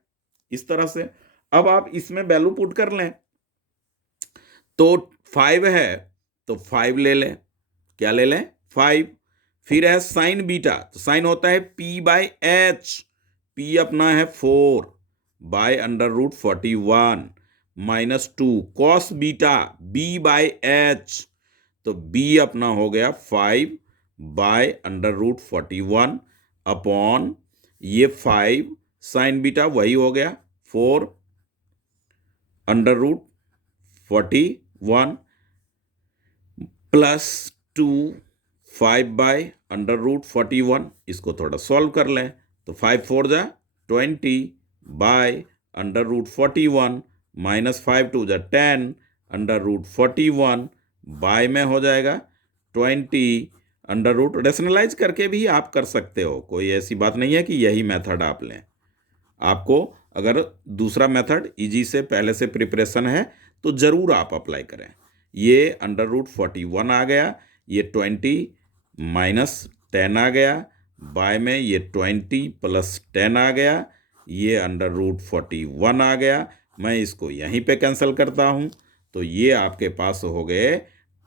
इस तरह से। अब आप इसमें वैल्यू पुट कर लें, तो 5 है तो 5 ले लें, क्या ले लें 5। फिर है साइन बीटा, तो साइन होता है p/h, p अपना है 4 by under root 41 -2 cos beta b/h, तो b अपना हो गया 5 बाय अंडर रूट 41 अपॉन ये 5 साइन बीटा वही हो गया 4 under root 41 +2 5 by under root 41, इसको थोड़ा सॉल्व कर लें, तो 5 4 जा 20 बाय अंडर रूट 41 -5 2 जा 10 अंडर रूट 41 बाय में हो जाएगा 20 अंडर रूट। रेशनलाइज करके भी आप कर सकते हो, कोई ऐसी बात नहीं है कि यही मेथड आप लें। आपको अगर दूसरा मेथड इजी से पहले से प्रिपरेशन है तो जरूर आप अप्लाई करें। ये अंडर रूट 41 आ गया, ये 20 - 10 आ गया, बाय में ये 20 + 10 आ गया, ये अंडर रूट 41 आ गया। मैं इसको यहीं पे कैंसिल करता हूं, तो ये आपके पास हो गए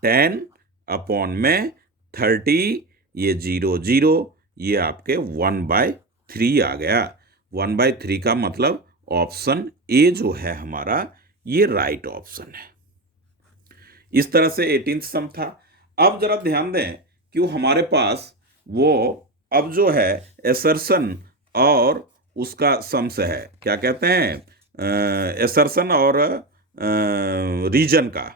10 अपॉन में 30, ये 0 0, ये आपके 1/3 आ गया। 1/3 का मतलब ऑप्शन ए जो है हमारा ये राइट ऑप्शन है। इस तरह से 18th सम था। अब जरा ध्यान दें कि हमारे पास वो अब जो है एसर्शन और उसका सम्स है, क्या कहते हैं एसर्शन और रीजन का।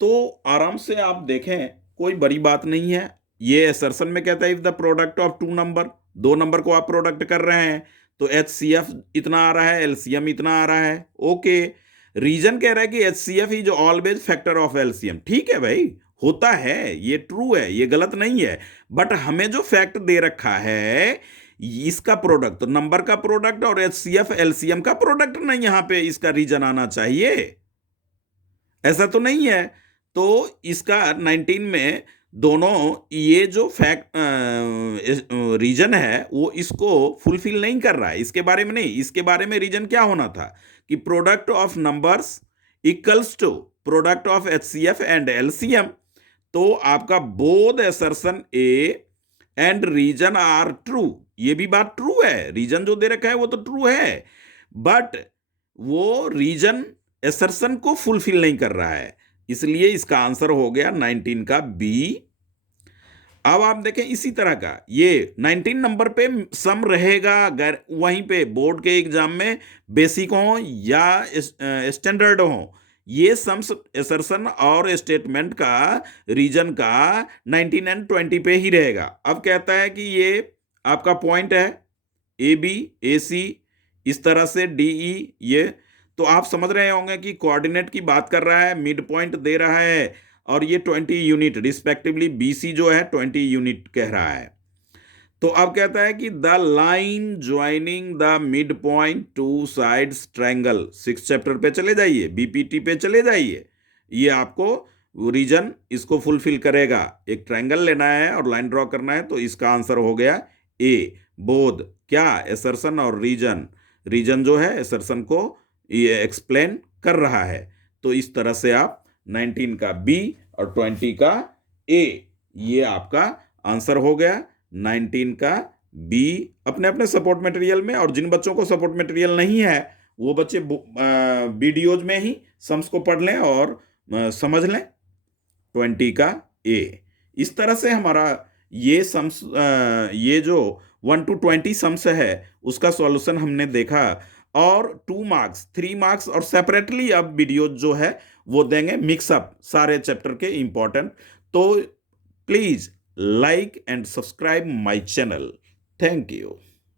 तो आराम से आप देखें, कोई बड़ी बात नहीं है। ये एसर्शन में कहता है if the product of 2 number, 2 number को आप प्रोडक्ट कर रहे हैं, तो HCF इतना आ रहा है, LCM इतना आ रहा है, ओके। रीजन कह रहा है कि HCF is always factor of LCM, ठीक है भाई, होता है, ये ट्रू है, ये गलत नहीं है। बट हमें जो फैक्ट दे रखा है इसका प्रोडक्ट, तो नंबर का प्रोडक्ट और HCF LCM का प्रोडक्ट नहीं, यहां पे इसका रीजन आना चाहिए, ऐसा तो नहीं है। तो इसका 19 में दोनों ये जो फैक्ट रीजन है वो इसको फुलफिल नहीं कर रहा है, इसके बारे में नहीं, इसके बारे में रीजन क्या होना था कि product of numbers equals to product of HCF and LCM. तो आपका both assertion A and reason are true, ये भी बात ट्रू है, रीजन जो दे रखा है वो तो ट्रू है, बट वो रीजन असर्शन को फुलफिल नहीं कर रहा है, इसलिए इसका आंसर हो गया 19 का बी। अब आप देखें इसी तरह का ये 19 नंबर पे सम रहेगा, अगर वहीं पे बोर्ड के एग्जाम में बेसिक हो या स्टैंडर्ड हो, ये सम्स असर्शन और स्टेटमेंट का रीजन का 19 एंड 20 पे ही रहेगा। अब कहता है कि ये आपका पॉइंट है ए बी ए सी, इस तरह से डी ई, ये तो आप समझ रहे होंगे कि कोऑर्डिनेट की बात कर रहा है, मिड पॉइंट दे रहा है, और ये 20 यूनिट रिस्पेक्टिवली बीसी जो है 20 यूनिट कह रहा है। तो अब कहता है कि the line joining the mid point two sides triangle, 6 chapter पे चले जाइए, बीपीटी पे चले जाइए, ये आपको रीजन इसको फुलफिल करेगा। एक ट्रायंगल लेना है और लाइन ड्रॉ करना है, तो इसका आंसर हो गया ए बोध, क्या असर्शन और रीजन, रीजन जो है असर्शन को ये एक्सप्लेन कर रहा है। तो इस तरह से आप 19 का बी और 20 का ए, ये आपका आंसर हो गया 19 का बी अपने अपने सपोर्ट मटेरियल में। और जिन बच्चों को सपोर्ट मटेरियल नहीं है वो बच्चे वीडियोज में ही सम्स को पढ़ लें और समझ लें 20 का ए। इस तरह से हमारा ये सम्स ये जो 1 to 20 सम्स है उसका सॉल्यूशन हमने देखा, और 2 मार्क्स 3 मार्क्स और सेपरेटली अब वीडियो जो है वो देंगे मिक्सअप सारे चैप्टर के इंपॉर्टेंट। तो please like and subscribe my channel. Thank you.